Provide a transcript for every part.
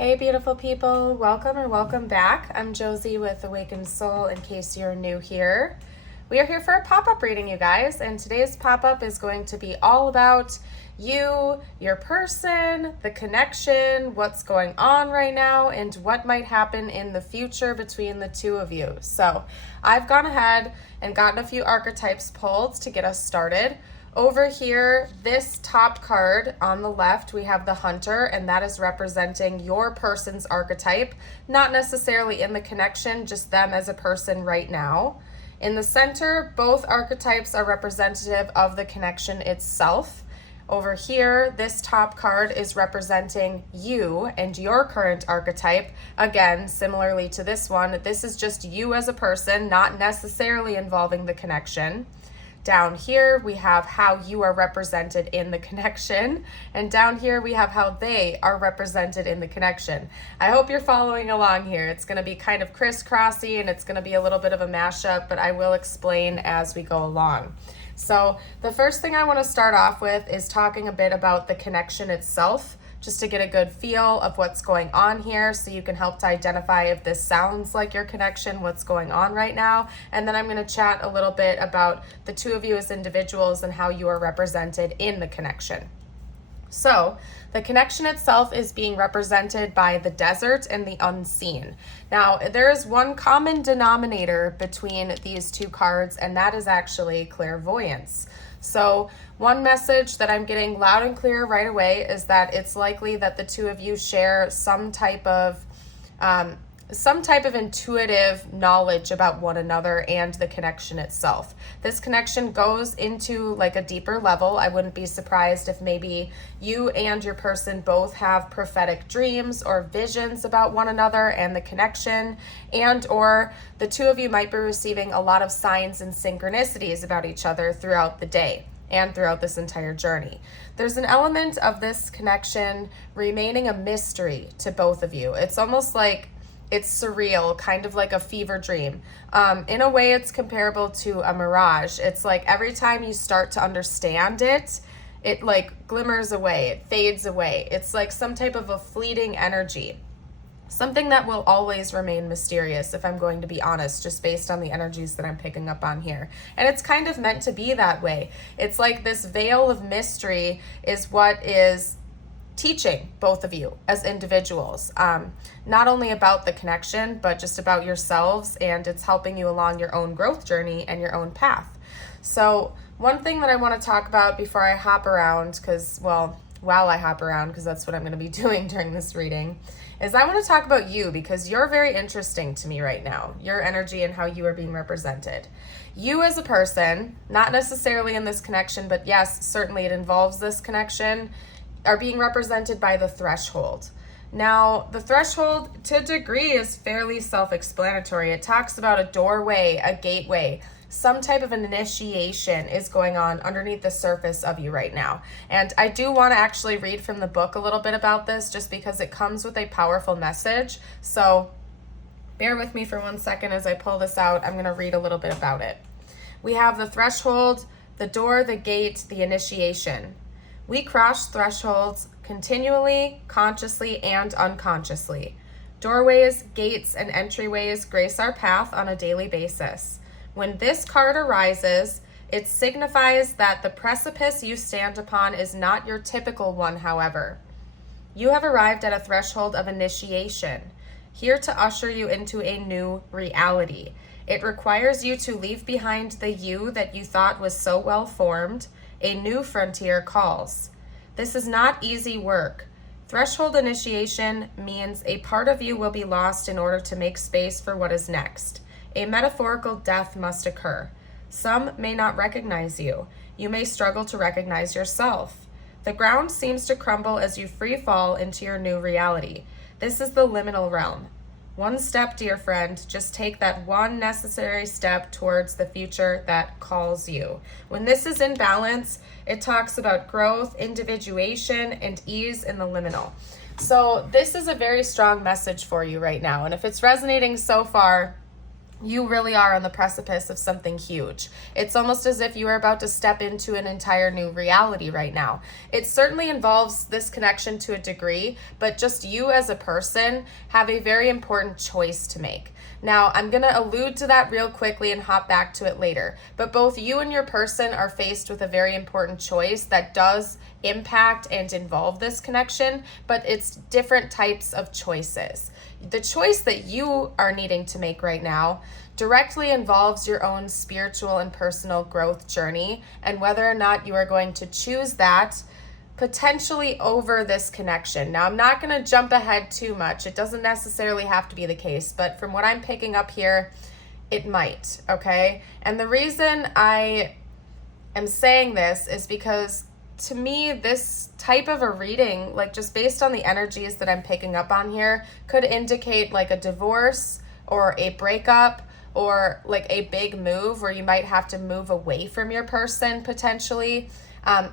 Hey beautiful people, welcome or welcome back. I'm Josie with Awakened Soul in case you're new here. We are here for a pop-up reading, you guys, and today's pop-up is going to be all about you, your person, the connection, what's going on right now, and what might happen in the future between the two of you. So I've gone ahead and gotten a few archetypes pulled to get us started. Over here, this top card on the left, we have the Hunter, and that is representing your person's archetype, not necessarily in the connection, just them as a person right now. In the center, both archetypes are representative of the connection itself. Over here, this top card is representing you and your current archetype. Again, similarly to this one, this is just you as a person, not necessarily involving the connection. Down here, we have how you are represented in the connection. And down here, we have how they are represented in the connection. I hope you're following along here. It's going to be kind of crisscrossy and it's going to be a little bit of a mashup, but I will explain as we go along. So the first thing I want to start off with is talking a bit about the connection itself, just to get a good feel of what's going on here so you can help to identify if this sounds like your connection, what's going on right now. And then I'm going to chat a little bit about the two of you as individuals and how you are represented in the connection. So the connection itself is being represented by the desert and the unseen. Now, there is one common denominator between these two cards, and that is actually clairvoyance. So one message that I'm getting loud and clear right away is that it's likely that the two of you share some type of intuitive knowledge about one another and the connection itself. This connection goes into like a deeper level. I wouldn't be surprised if maybe you and your person both have prophetic dreams or visions about one another and the connection, and or the two of you might be receiving a lot of signs and synchronicities about each other throughout the day and throughout this entire journey. There's an element of this connection remaining a mystery to both of you. It's almost like it's surreal, kind of like a fever dream. In a way, it's comparable to a mirage. It's like every time you start to understand it, it like glimmers away, it fades away. It's like some type of a fleeting energy. Something that will always remain mysterious, if I'm going to be honest, just based on the energies that I'm picking up on here. And it's kind of meant to be that way. It's like this veil of mystery is what is teaching both of you as individuals, not only about the connection, but just about yourselves, and it's helping you along your own growth journey and your own path. So one thing that I want to talk about before I hop around, while I hop around, because that's what I'm going to be doing during this reading, is I want to talk about you, because you're very interesting to me right now, your energy and how you are being represented. You as a person, not necessarily in this connection, but yes, certainly it involves this connection, are being represented by the threshold. Now, the threshold to a degree is fairly self-explanatory. It talks about a doorway, a gateway. Some type of an initiation is going on underneath the surface of you right now. And I do want to actually read from the book a little bit about this, just because it comes with a powerful message. So bear with me for 1 second as I pull this out. I'm going to read a little bit about it. We have the threshold, the door, the gate, the initiation. We cross thresholds continually, consciously, and unconsciously. Doorways, gates, and entryways grace our path on a daily basis. When this card arises, it signifies that the precipice you stand upon is not your typical one, however. You have arrived at a threshold of initiation, here to usher you into a new reality. It requires you to leave behind the you that you thought was so well formed. A new frontier calls. This is not easy work. Threshold initiation means a part of you will be lost in order to make space for what is next. A metaphorical death must occur. Some may not recognize you. You may struggle to recognize yourself. The ground seems to crumble as you free fall into your new reality. This is the liminal realm. One step, dear friend, just take that one necessary step towards the future that calls you. When this is in balance, it talks about growth, individuation, and ease in the liminal. So this is a very strong message for you right now. And if it's resonating so far, you really are on the precipice of something huge. It's almost as if you are about to step into an entire new reality right now. It certainly involves this connection to a degree, but just you as a person have a very important choice to make. Now, I'm going to allude to that real quickly and hop back to it later, but both you and your person are faced with a very important choice that does impact and involve this connection, but it's different types of choices. The choice that you are needing to make right now directly involves your own spiritual and personal growth journey and whether or not you are going to choose that potentially over this connection. Now, I'm not going to jump ahead too much. It doesn't necessarily have to be the case, but from what I'm picking up here, it might, okay? And the reason I am saying this is because to me, this type of a reading, like just based on the energies that I'm picking up on here, could indicate like a divorce or a breakup or like a big move where you might have to move away from your person potentially.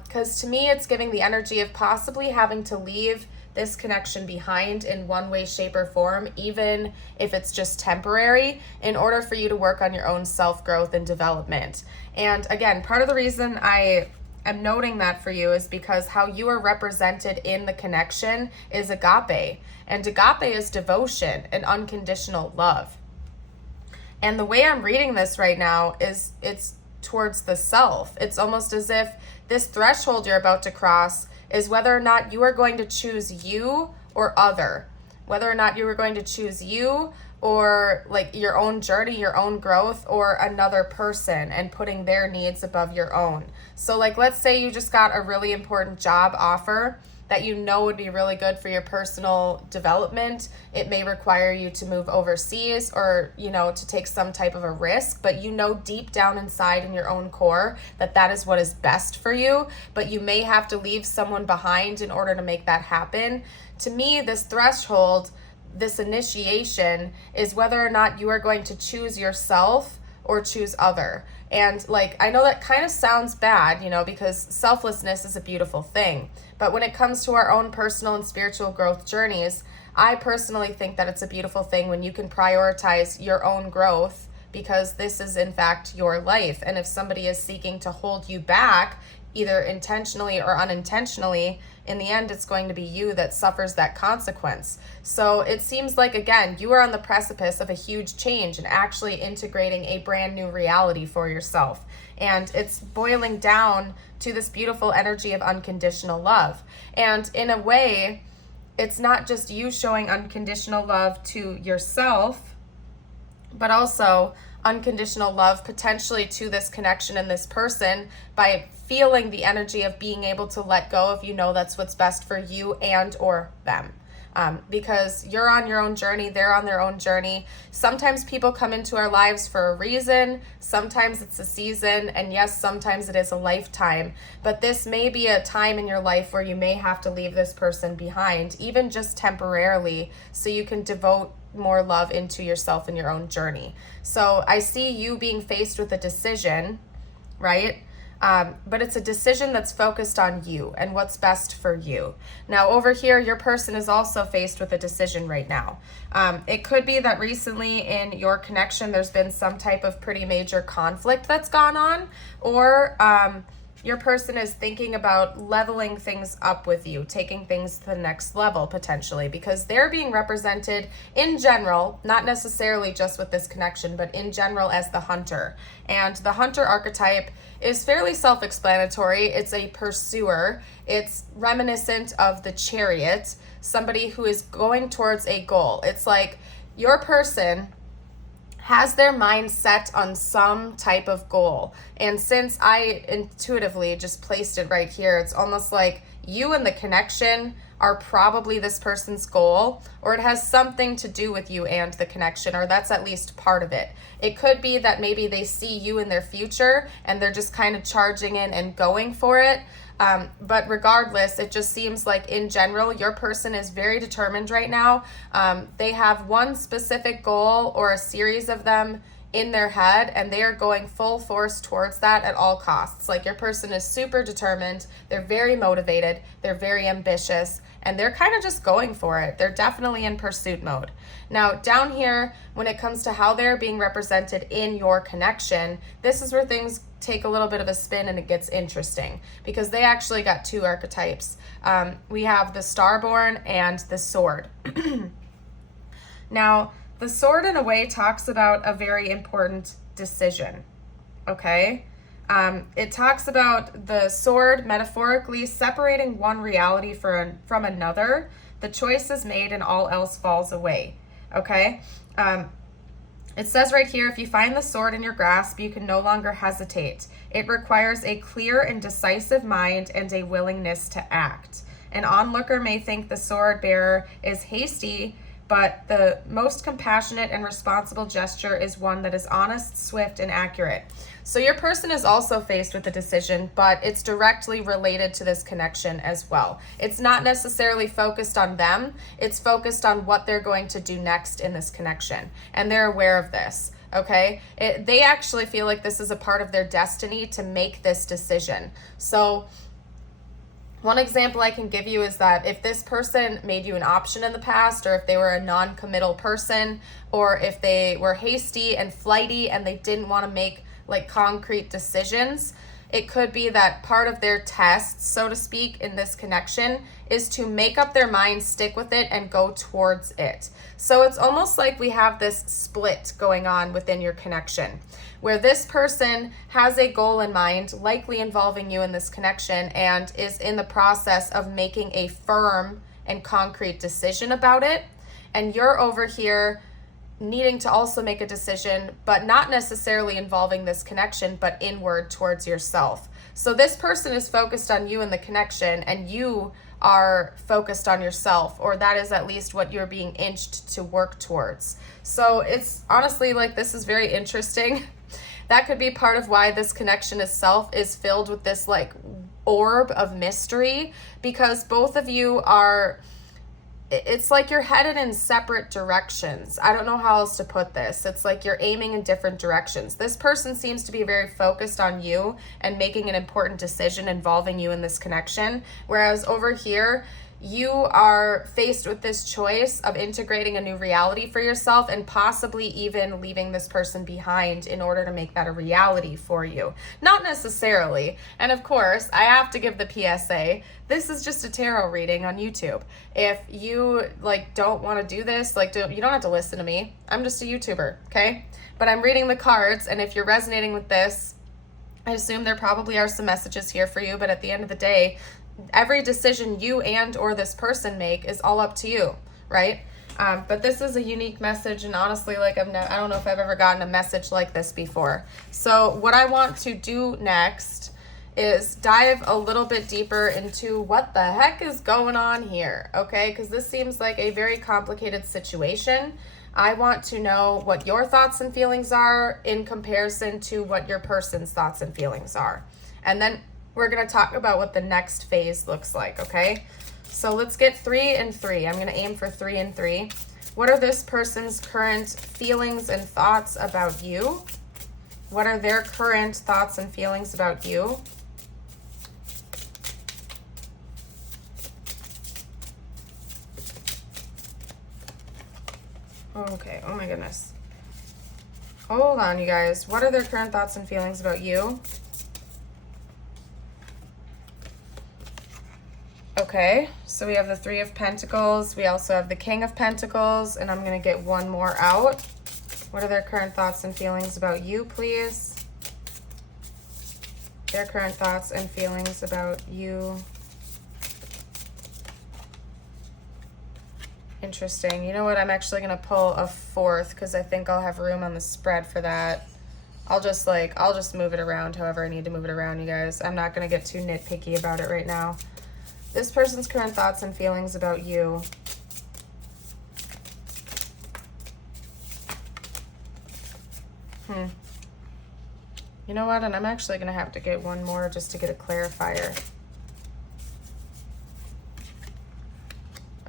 Because to me, it's giving the energy of possibly having to leave this connection behind in one way, shape, or form, even if it's just temporary, in order for you to work on your own self-growth and development. And again, part of the reason I'm noting that for you is because how you are represented in the connection is agape. And agape is devotion and unconditional love. And the way I'm reading this right now is it's towards the self. It's almost as if this threshold you're about to cross is whether or not you are going to choose you or other. Whether or not you are going to choose you or like your own journey, your own growth, or another person and putting their needs above your own. So like, let's say you just got a really important job offer that you know would be really good for your personal development. It may require you to move overseas or, to take some type of a risk, but deep down inside in your own core that that is what is best for you, but you may have to leave someone behind in order to make that happen. To me, this threshold, this initiation is whether or not you are going to choose yourself or choose other. And like, I know that kind of sounds bad, because selflessness is a beautiful thing. But when it comes to our own personal and spiritual growth journeys, I personally think that it's a beautiful thing when you can prioritize your own growth, because this is in fact your life. And if somebody is seeking to hold you back, either intentionally or unintentionally, in the end, it's going to be you that suffers that consequence. So it seems like, again, you are on the precipice of a huge change and actually integrating a brand new reality for yourself. And it's boiling down to this beautiful energy of unconditional love. And in a way, it's not just you showing unconditional love to yourself, but also unconditional love potentially to this connection and this person by feeling the energy of being able to let go if that's what's best for you and or them. Because you're on your own journey, they're on their own journey. Sometimes people come into our lives for a reason, sometimes it's a season, and yes, sometimes it is a lifetime. But this may be a time in your life where you may have to leave this person behind, even just temporarily, so you can devote more love into yourself and your own journey. So I see you being faced with a decision, right? But it's a decision that's focused on you and what's best for you. Now over here, your person is also faced with a decision right now. It could be that recently in your connection, there's been some type of pretty major conflict that's gone on, or your person is thinking about leveling things up with you, taking things to the next level potentially, because they're being represented in general, not necessarily just with this connection, but in general as the hunter. And the hunter archetype is fairly self-explanatory. It's a pursuer. It's reminiscent of the chariot, somebody who is going towards a goal. It's like your person has their mind set on some type of goal. And since I intuitively just placed it right here, it's almost like you and the connection are probably this person's goal, or it has something to do with you and the connection, or that's at least part of it. It could be that maybe they see you in their future and they're just kind of charging in and going for it. But regardless, it just seems like in general, your person is very determined right now. They have one specific goal or a series of them in their head, and they are going full force towards that at all costs. Like your person is super determined. They're very motivated. They're very ambitious. and they're kind of just going for it. They're definitely in pursuit mode. Now, down here, when it comes to how they're being represented in your connection, this is where things take a little bit of a spin and it gets interesting, because they actually got two archetypes. We have the Starborn and the Sword. Now, the Sword in a way talks about a very important decision, okay? It talks about the sword metaphorically separating one reality from another. The choice is made and all else falls away, okay? It says right here, if you find the sword in your grasp, you can no longer hesitate. It requires a clear and decisive mind and a willingness to act. An onlooker may think the sword bearer is hasty, but the most compassionate and responsible gesture is one that is honest, swift, and accurate. So your person is also faced with a decision, but it's directly related to this connection as well. It's not necessarily focused on them. It's focused on what they're going to do next in this connection. And they're aware of this, okay? They actually feel like this is a part of their destiny to make this decision. So one example I can give you is that if this person made you an option in the past, or if they were a non-committal person, or if they were hasty and flighty and they didn't want to make like concrete decisions, it could be that part of their test, so to speak, in this connection is to make up their mind, stick with it, and go towards it. So it's almost like we have this split going on within your connection, where this person has a goal in mind, likely involving you in this connection, and is in the process of making a firm and concrete decision about it. And you're over here needing to also make a decision, but not necessarily involving this connection, but inward towards yourself. So this person is focused on you and the connection, and you are focused on yourself, or that is at least what you're being inched to work towards. So it's honestly like, this is very interesting. That could be part of why this connection itself is filled with this like orb of mystery, because both of you are, it's like you're headed in separate directions. I don't know how else to put this. It's like you're aiming in different directions. This person seems to be very focused on you and making an important decision involving you in this connection. Whereas over here, you are faced with this choice of integrating a new reality for yourself and possibly even leaving this person behind in order to make that a reality for you. Not necessarily. And of course, I have to give the PSA. This is just a tarot reading on YouTube. If you like don't want to do this, like you don't have to listen to me. I'm just a YouTuber, okay? But I'm reading the cards, and if you're resonating with this, I assume there probably are some messages here for you, but at the end of the day, every decision you and or this person make is all up to you, right? But this is a unique message, and honestly, like I don't know if I've ever gotten a message like this before. So what I want to do next is dive a little bit deeper into what the heck is going on here, okay? Because this seems like a very complicated situation. I want to know what your thoughts and feelings are in comparison to what your person's thoughts and feelings are. And then we're going to talk about what the next phase looks like, okay? So let's get 3 and 3. I'm going to aim for 3 and 3. What are this person's current feelings and thoughts about you? What are their current thoughts and feelings about you? Okay, oh my goodness. Hold on, you guys. What are their current thoughts and feelings about you? Okay, so we have the 3 of Pentacles. We also have the King of Pentacles, and I'm going to get one more out. What are their current thoughts and feelings about you, please? Their current thoughts and feelings about you. Interesting. You know what? I'm actually going to pull a 4th because I think I'll have room on the spread for that. I'll just move it around however I need to move it around, you guys. I'm not going to get too nitpicky about it right now. This person's current thoughts and feelings about you. You know what? And I'm actually going to have to get one more just to get a clarifier.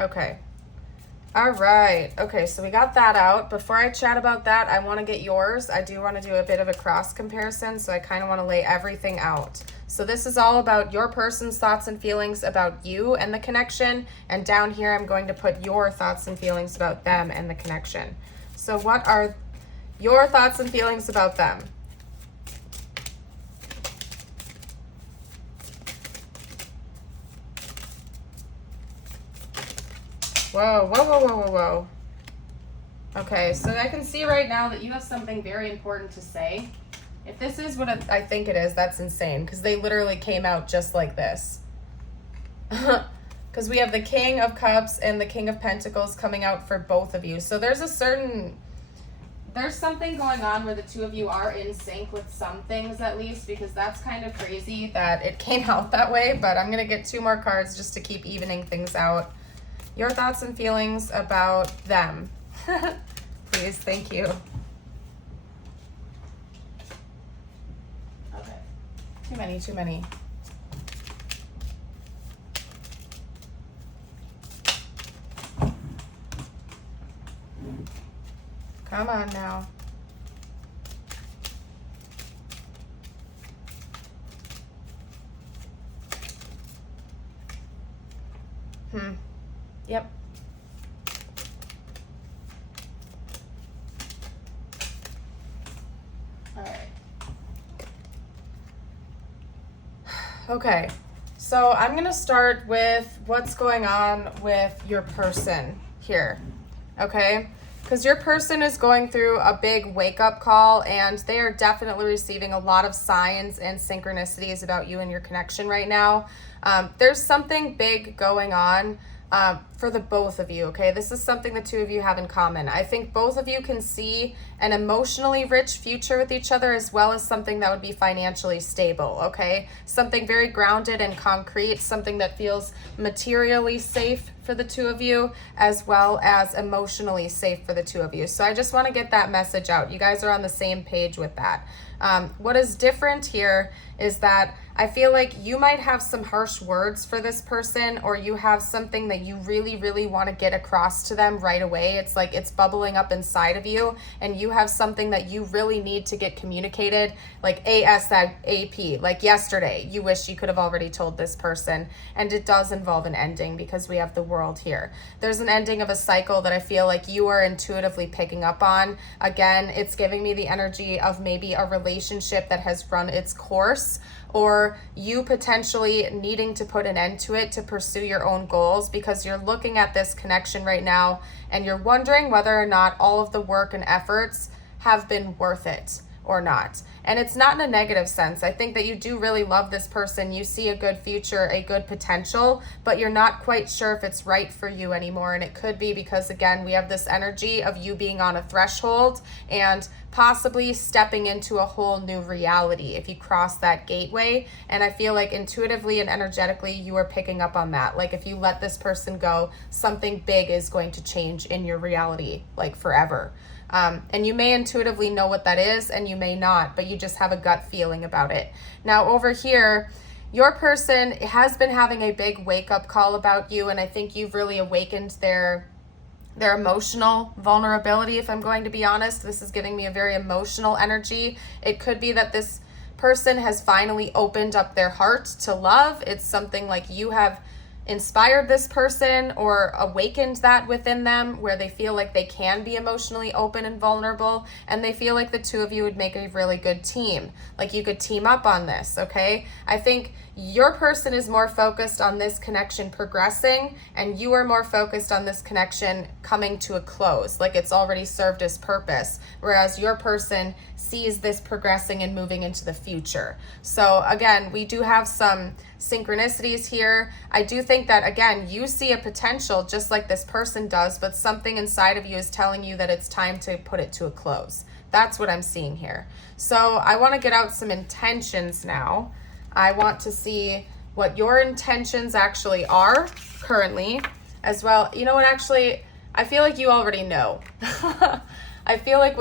Okay. All right. Okay, so we got that out. Before I chat about that, I want to get yours. I do want to do a bit of a cross comparison, so I kind of want to lay everything out. So this is all about your person's thoughts and feelings about you and the connection, and down here I'm going to put your thoughts and feelings about them and the connection. So what are your thoughts and feelings about them? Whoa, whoa, whoa, whoa, whoa, whoa. Okay, so I can see right now that you have something very important to say. If this is what I think it is, that's insane, because they literally came out just like this. Because we have the King of Cups and the King of Pentacles coming out for both of you. So there's something going on where the two of you are in sync with some things, at least, because that's kind of crazy that it came out that way. But I'm going to get 2 more cards just to keep evening things out. Your thoughts and feelings about them. Please, thank you. Okay. Too many. Come on now. Yep. All right. Okay. So I'm going to start with what's going on with your person here. Okay? Because your person is going through a big wake-up call, and they are definitely receiving a lot of signs and synchronicities about you and your connection right now. There's something big going on for the both of you, okay? This is something the two of you have in common. I think both of you can see an emotionally rich future with each other, as well as something that would be financially stable, okay? Something very grounded and concrete, something that feels materially safe for the two of you, as well as emotionally safe for the two of you. So I just want to get that message out. You guys are on the same page with that. What is different here is that I feel like you might have some harsh words for this person, or you have something that you really, really want to get across to them right away. It's like it's bubbling up inside of you, and you have something that you really need to get communicated, like ASAP, like yesterday. You wish you could have already told this person, and it does involve an ending because we have the World here. There's an ending of a cycle that I feel like you are intuitively picking up on. Again, it's giving me the energy of maybe a relationship that has run its course, or you potentially needing to put an end to it to pursue your own goals, because you're looking at this connection right now and you're wondering whether or not all of the work and efforts have been worth it or not. And it's not in a negative sense. I think that you do really love this person. You see a good future, a good potential, but you're not quite sure if it's right for you anymore. And it could be because, again, we have this energy of you being on a threshold and possibly stepping into a whole new reality if you cross that gateway. And I feel like intuitively and energetically, you are picking up on that. Like if you let this person go, something big is going to change in your reality, like forever. And you may intuitively know what that is, and you may not, but you just have a gut feeling about it. Now over here, your person has been having a big wake-up call about you, and I think you've really awakened their emotional vulnerability, if I'm going to be honest. This is giving me a very emotional energy. It could be that this person has finally opened up their heart to love. It's something like you have inspired this person or awakened that within them, where they feel like they can be emotionally open and vulnerable, and they feel like the two of you would make a really good team. Like you could team up on this, okay? I think your person is more focused on this connection progressing, and you are more focused on this connection coming to a close, like it's already served its purpose, whereas your person sees this progressing and moving into the future. So again, we do have some synchronicities here. I do think that, again, you see a potential just like this person does, but something inside of you is telling you that it's time to put it to a close. That's what I'm seeing here. So I want to get out some intentions now. I want to see what your intentions actually are currently as well. You know what, actually, I feel like you already know. I feel like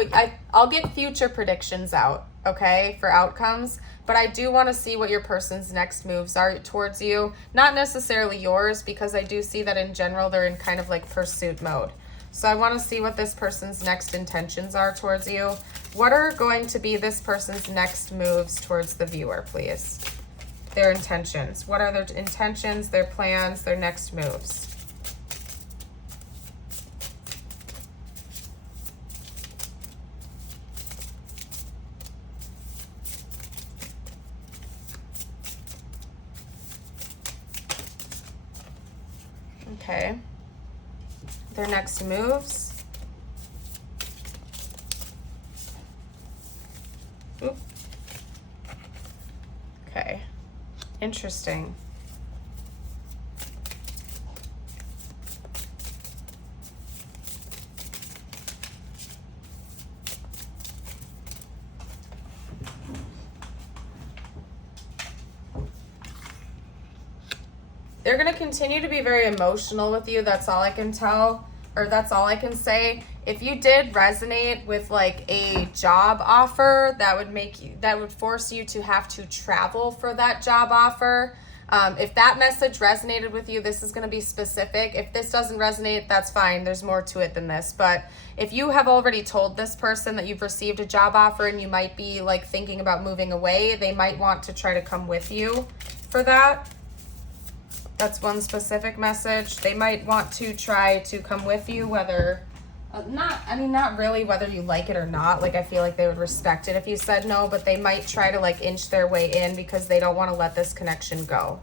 I'll get future predictions out, okay, for outcomes, but I do want to see what your person's next moves are towards you. Not necessarily yours, because I do see that in general they're in kind of like pursuit mode. So I want to see what this person's next intentions are towards you. What are going to be this person's next moves towards the viewer, please? Their intentions. What are their intentions, their plans, their next moves? Okay. Their next moves. Oop. Okay. Interesting. They're going to continue to be very emotional with you. That's all I can tell, or that's all I can say. If you did resonate with like a job offer, that would force you to have to travel for that job offer. If that message resonated with you, this is going to be specific. If this doesn't resonate, that's fine. There's more to it than this. But if you have already told this person that you've received a job offer and you might be like thinking about moving away, they might want to try to come with you for that. That's one specific message. They might want to try to come with you, whether, not really whether you like it or not. Like, I feel like they would respect it if you said no, but they might try to like inch their way in because they don't want to let this connection go.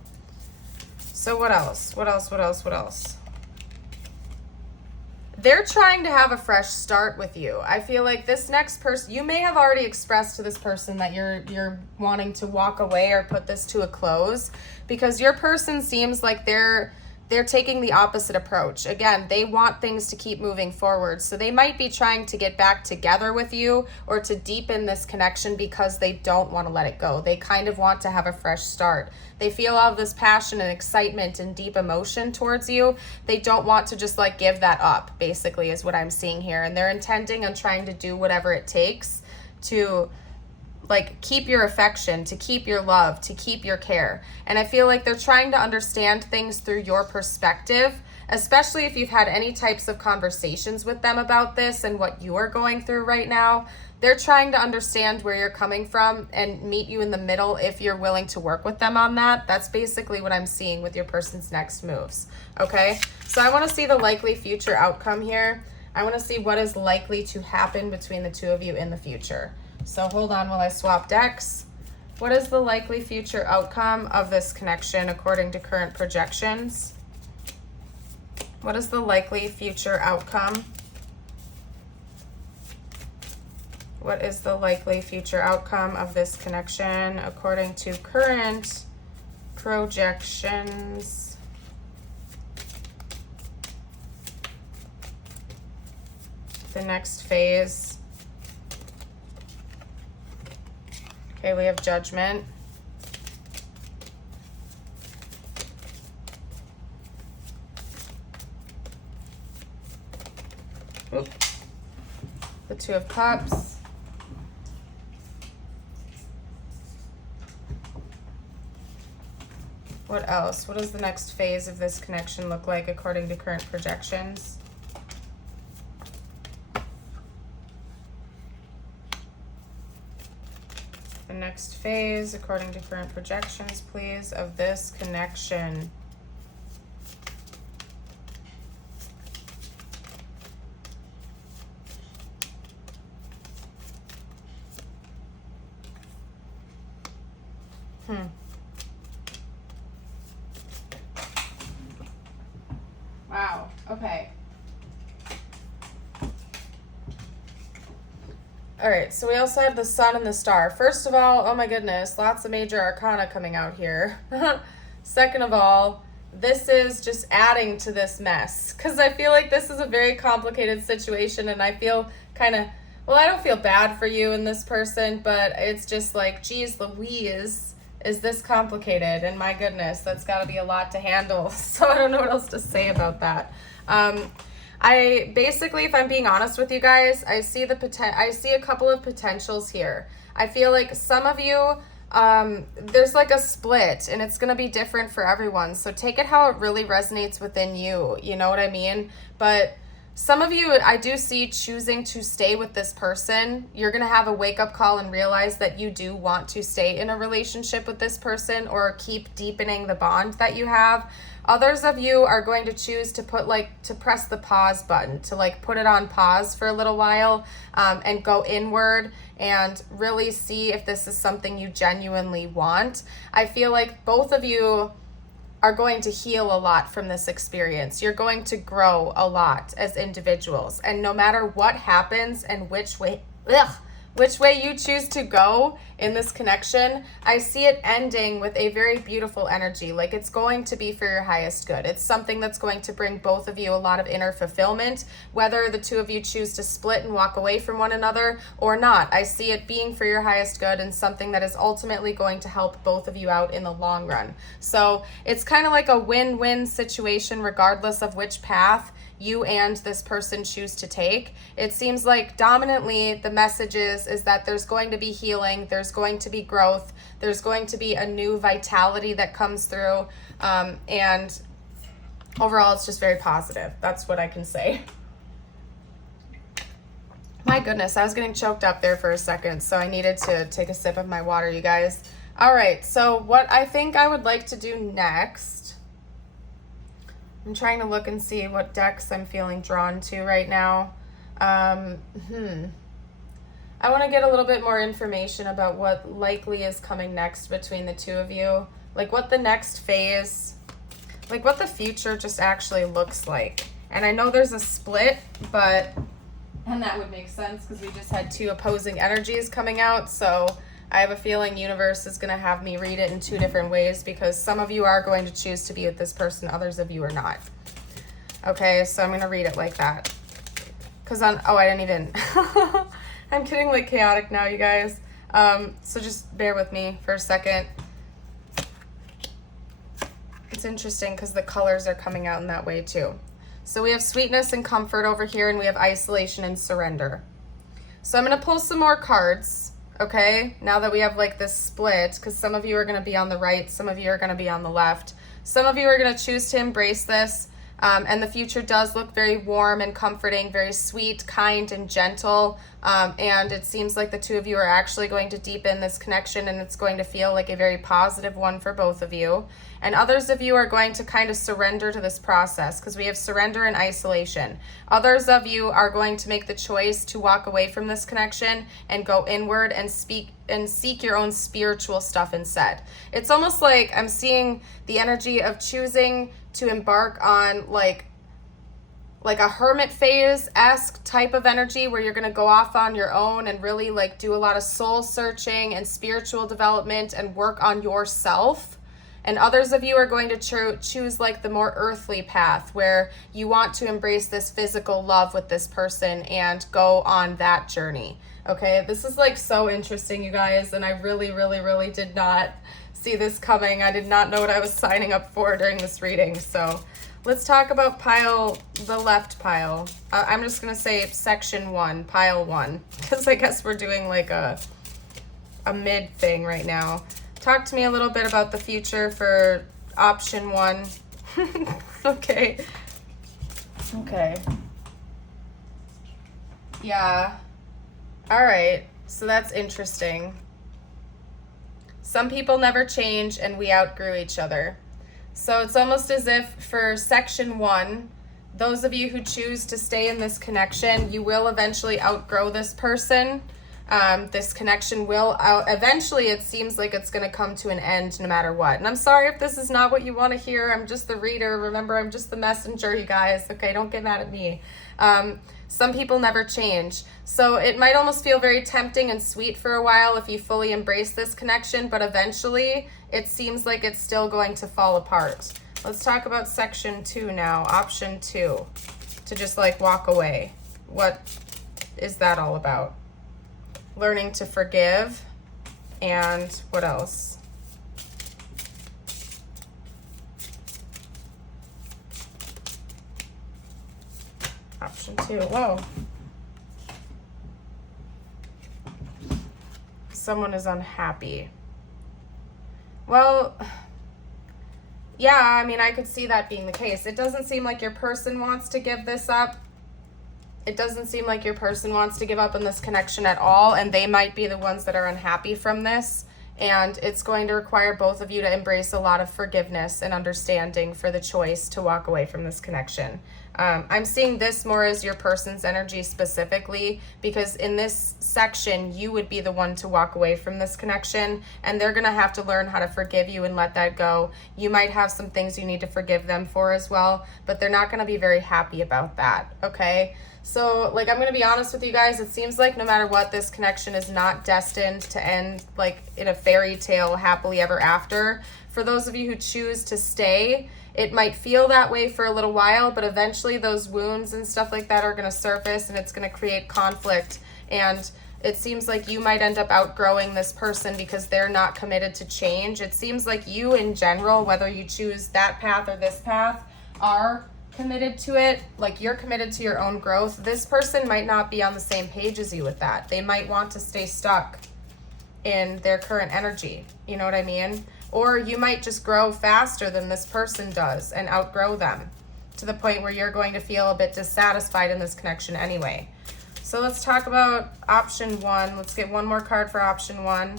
So what else? What else? They're trying to have a fresh start with you. I feel like this next person, you may have already expressed to this person that you're wanting to walk away or put this to a close, because your person seems like they're taking the opposite approach. Again, they want things to keep moving forward. So they might be trying to get back together with you or to deepen this connection because they don't want to let it go. They kind of want to have a fresh start. They feel all of this passion and excitement and deep emotion towards you. They don't want to just like give that up, basically, is what I'm seeing here. And they're intending on trying to do whatever it takes to like keep your affection, to keep your love, to keep your care. And I feel like they're trying to understand things through your perspective, especially if you've had any types of conversations with them about this and what you are going through right now. They're trying to understand where you're coming from and meet you in the middle if you're willing to work with them on that. That's basically what I'm seeing with your person's next moves. Okay, so I want to see the likely future outcome here. I want to see what is likely to happen between the two of you in the future. So hold on while I swap decks. What is the likely future outcome of this connection according to current projections? What is the likely future outcome? What is the likely future outcome of this connection according to current projections? The next phase. Okay, we have Judgment. Oop. The Two of Cups. What else? What does the next phase of this connection look like according to current projections? The next phase, according to current projections, please, of this connection. Wow, okay. All right, so we also have the Sun and the Star. First of all, oh my goodness, lots of major arcana coming out here. Second of all, this is just adding to this mess, because I feel like this is a very complicated situation, and I feel kind of, well, I don't feel bad for you and this person, but it's just like, geez Louise, is this complicated? And my goodness, that's got to be a lot to handle. So I don't know what else to say about that. I basically, if I'm being honest with you guys, I see a couple of potentials here. I feel like some of you, there's like a split, and it's going to be different for everyone. So take it how it really resonates within you. You know what I mean? But Some of you, I do see choosing to stay with this person. You're going to have a wake-up call and realize that you do want to stay in a relationship with this person or keep deepening the bond that you have. Others of you are going to choose to to press the pause button, to put it on pause for a little while, and go inward and really see if this is something you genuinely want. I feel like both of you are going to heal a lot from this experience. You're going to grow a lot as individuals. And no matter what happens and which way you choose to go in this connection, I see it ending with a very beautiful energy. Like it's going to be for your highest good. It's something that's going to bring both of you a lot of inner fulfillment, whether the two of you choose to split and walk away from one another or not. I see it being for your highest good and something that is ultimately going to help both of you out in the long run. So it's kind of like a win-win situation regardless of which path you and this person choose to take. It seems like dominantly the message is that there's going to be healing, there's going to be growth, there's going to be a new vitality that comes through, and overall it's just very positive. That's what I can say. My goodness, I was getting choked up there for a second, so I needed to take a sip of my water, you guys. All right, so what I think I would like to do next, I'm trying to look and see what decks I'm feeling drawn to right now. I want to get a little bit more information about what likely is coming next between the two of you. Like what the next phase, like what the future just actually looks like. And I know there's a split, and that would make sense because we just had two opposing energies coming out. So I have a feeling universe is going to have me read it in two different ways because some of you are going to choose to be with this person, others of you are not. Okay, so I'm going to read it like that. I didn't even. I'm getting chaotic now, you guys. So just bear with me for a second. It's interesting because the colors are coming out in that way too. So we have sweetness and comfort over here, and we have isolation and surrender. So I'm going to pull some more cards. Okay, now that we have this split, because some of you are going to be on the right, some of you are going to be on the left. Some of you are going to choose to embrace this, and the future does look very warm and comforting, very sweet, kind, and gentle, and it seems like the two of you are actually going to deepen this connection, and it's going to feel like a very positive one for both of you. And others of you are going to kind of surrender to this process because we have surrender and isolation. Others of you are going to make the choice to walk away from this connection and go inward and seek your own spiritual stuff instead. It's almost like I'm seeing the energy of choosing to embark on like a hermit phase-esque type of energy where you're going to go off on your own and really do a lot of soul searching and spiritual development and work on yourself. And others of you are going to choose the more earthly path where you want to embrace this physical love with this person and go on that journey. Okay, this is so interesting, you guys, and I really, really, really did not see this coming. I did not know what I was signing up for during this reading. So let's talk about the left pile. I'm just going to say section 1, pile 1, because I guess we're doing a mid thing right now. Talk to me a little bit about the future for option 1. Okay. Yeah. All right. So that's interesting. Some people never change and we outgrew each other. So it's almost as if for section 1, those of you who choose to stay in this connection, you will eventually outgrow this person. This connection will eventually, it seems like it's going to come to an end no matter what. And I'm sorry if this is not what you want to hear. I'm just the reader. Remember, I'm just the messenger, you guys. Okay, don't get mad at me. Some people never change. So it might almost feel very tempting and sweet for a while if you fully embrace this connection, but eventually it seems like it's still going to fall apart. Let's talk about section 2 now, option 2, to just walk away. What is that all about? Learning to forgive, and what else? Option 2, whoa. Someone is unhappy. Well, yeah, I mean, I could see that being the case. It doesn't seem like your person wants to give this up. It doesn't seem like your person wants to give up on this connection at all, and they might be the ones that are unhappy from this. And it's going to require both of you to embrace a lot of forgiveness and understanding for the choice to walk away from this connection. I'm seeing this more as your person's energy specifically, because in this section, you would be the one to walk away from this connection, and they're going to have to learn how to forgive you and let that go. You might have some things you need to forgive them for as well, but they're not going to be very happy about that, okay? So, like, I'm going to be honest with you guys. It seems like no matter what, this connection is not destined to end, like, in a fairy tale happily ever after. For those of you who choose to stay, it might feel that way for a little while, but eventually those wounds and stuff like that are going to surface, and it's going to create conflict. And it seems like you might end up outgrowing this person because they're not committed to change. It seems like you in general, whether you choose that path or this path, are committed to it. Like, you're committed to your own growth. This person might not be on the same page as you with that. They might want to stay stuck in their current energy. You know what I mean? Or you might just grow faster than this person does and outgrow them to the point where you're going to feel a bit dissatisfied in this connection anyway. So let's talk about option one. Let's get one more card for option one.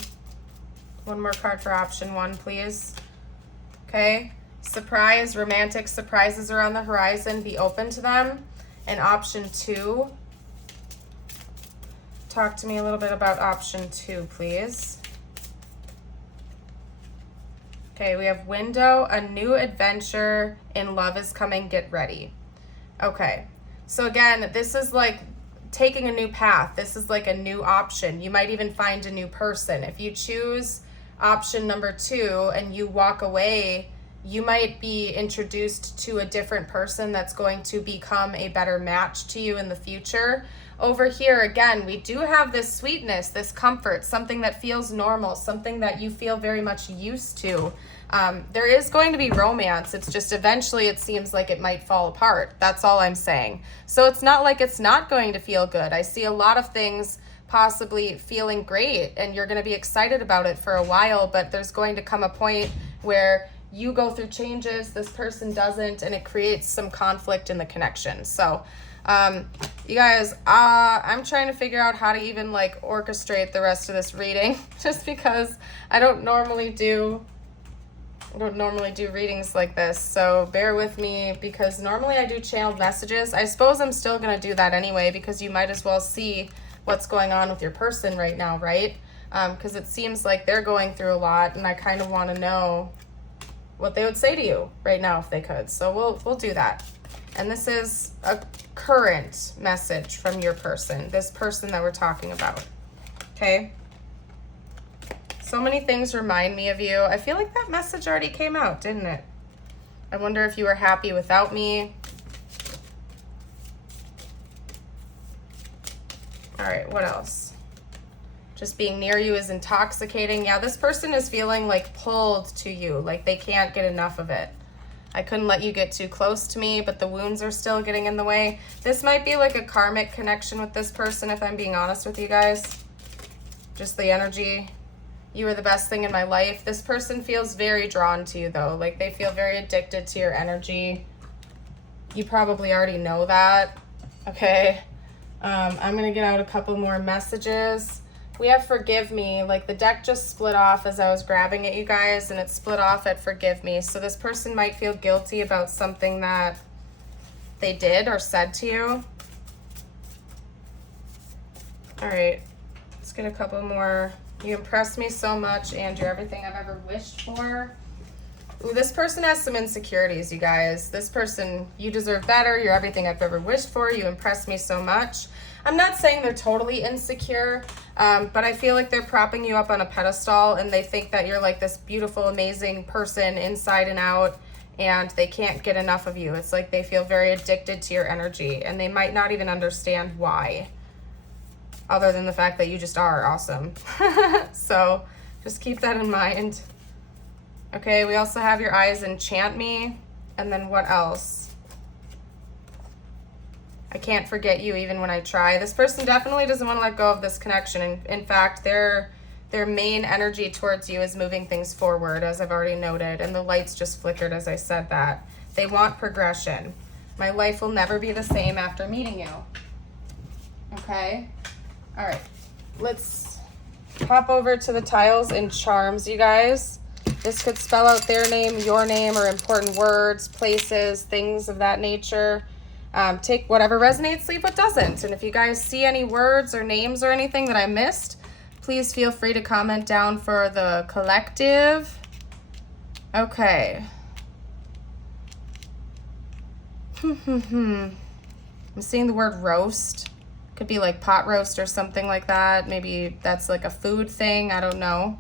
One more card for option one, please. Okay. Surprise, romantic surprises are on the horizon. Be open to them. And option two. Talk to me a little bit about option two, please. Okay, we have window, a new adventure in love is coming, get ready. Okay, so again, this is like taking a new path. This is like a new option. You might even find a new person. If you choose option number two and you walk away, you might be introduced to a different person that's going to become a better match to you in the future. Over here, again, we do have this sweetness, this comfort, something that feels normal, something that you feel very much used to. There is going to be romance. It's just eventually it seems like it might fall apart. That's all I'm saying. So it's not like it's not going to feel good. I see a lot of things possibly feeling great, and you're going to be excited about it for a while, but there's going to come a point where you go through changes, this person doesn't, and it creates some conflict in the connection. So you guys, I'm trying to figure out how to even like orchestrate the rest of this reading just because I don't normally do readings like this. So bear with me, because normally I do channeled messages. I suppose I'm still going to do that anyway, because you might as well see what's going on with your person right now, right? Because it seems like they're going through a lot, and I kind of want to know what they would say to you right now if they could. So we'll do that. And this is a current message from your person, this person that we're talking about, okay? So many things remind me of you. I feel like that message already came out, didn't it? I wonder if you were happy without me. All right, what else? Just being near you is intoxicating. Yeah, this person is feeling like pulled to you, like they can't get enough of it. I couldn't let you get too close to me, but the wounds are still getting in the way. This might be like a karmic connection with this person, if I'm being honest with you guys. Just the energy. You are the best thing in my life. This person feels very drawn to you, though. Like, they feel very addicted to your energy. You probably already know that. Okay. I'm going to get out a couple more messages. We have forgive me. Like, the deck just split off as I was grabbing it, you guys, and it split off at forgive me. So this person might feel guilty about something that they did or said to you. All right, let's get a couple more. You impress me so much, and you're everything I've ever wished for. Ooh, this person has some insecurities, you guys. This person, you deserve better. You're everything I've ever wished for. You impress me so much. I'm not saying they're totally insecure, but I feel like they're propping you up on a pedestal, and they think that you're like this beautiful, amazing person inside and out, and they can't get enough of you. It's like they feel very addicted to your energy, and they might not even understand why, other than the fact that you just are awesome. So just keep that in mind. Okay, we also have your eyes enchant me, and then what else? I can't forget you even when I try. This person definitely doesn't want to let go of this connection. In fact, their main energy towards you is moving things forward, as I've already noted, and the lights just flickered as I said that. They want progression. My life will never be the same after meeting you. Okay. All right. Let's hop over to the tiles and charms, you guys. This could spell out their name, your name, or important words, places, things of that nature. Take whatever resonates, leave what doesn't. And if you guys see any words or names or anything that I missed, please feel free to comment down for the collective. Okay. I'm seeing the word roast. Could be like pot roast or something like that. Maybe that's like a food thing. I don't know.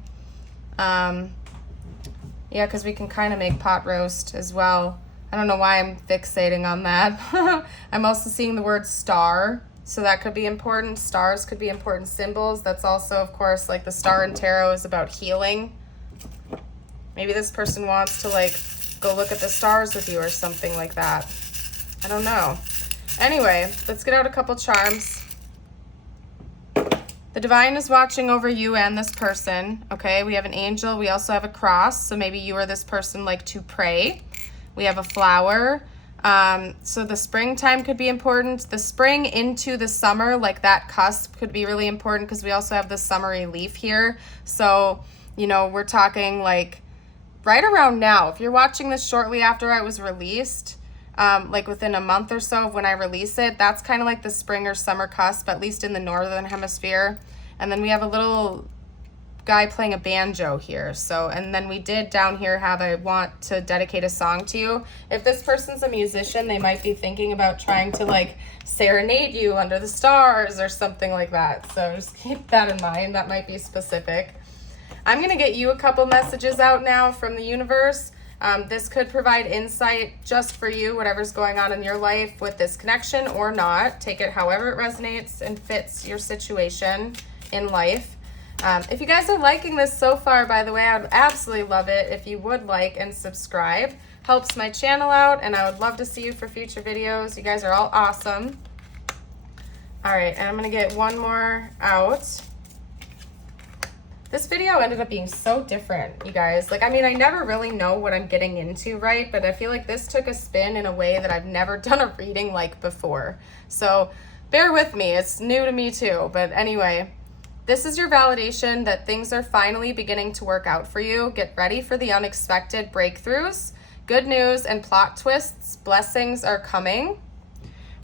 Yeah, because we can kind of make pot roast as well. I don't know why I'm fixating on that. I'm also seeing the word star. So that could be important. Stars could be important symbols. That's also, of course, like the star in tarot is about healing. Maybe this person wants to like go look at the stars with you or something like that. I don't know. Anyway, let's get out a couple charms. The divine is watching over you and this person, okay? We have an angel. We also have a cross. So maybe you or this person like to pray. We have a flower. So the springtime could be important. The spring into the summer, like that cusp could be really important because we also have the summery leaf here. So, you know, we're talking like right around now. If you're watching this shortly after it was released, like within a month or so of when I release it, that's kind of like the spring or summer cusp, at least in the northern hemisphere. And then we have a little guy playing a banjo here. So, and then we did down here have I want to dedicate a song to you. If this person's a musician, they might be thinking about trying to like serenade you under the stars or something like that. So just keep that in mind. That might be specific. I'm going to get you a couple messages out now from the universe. This could provide insight just for you, whatever's going on in your life with this connection or not. Take it however it resonates and fits your situation in life. If you guys are liking this so far, by the way, I would absolutely love it if you would like and subscribe. Helps my channel out, and I would love to see you for future videos. You guys are all awesome. All right, and I'm going to get one more out. This video ended up being so different, you guys. Like, I mean, I never really know what I'm getting into, right? But I feel like this took a spin in a way that I've never done a reading like before. So bear with me. It's new to me too. But anyway, this is your validation that things are finally beginning to work out for you. Get ready for the unexpected breakthroughs. Good news and plot twists. Blessings are coming.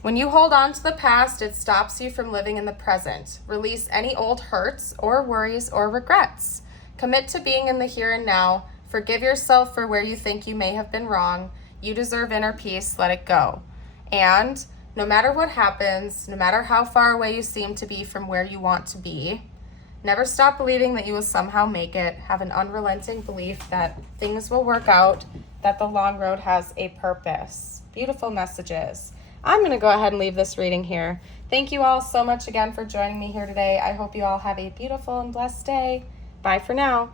When you hold on to the past, it stops you from living in the present. Release any old hurts or worries or regrets. Commit to being in the here and now. Forgive yourself for where you think you may have been wrong. You deserve inner peace. Let it go. And no matter what happens, no matter how far away you seem to be from where you want to be, never stop believing that you will somehow make it. Have an unrelenting belief that things will work out, that the long road has a purpose. Beautiful messages. I'm going to go ahead and leave this reading here. Thank you all so much again for joining me here today. I hope you all have a beautiful and blessed day. Bye for now.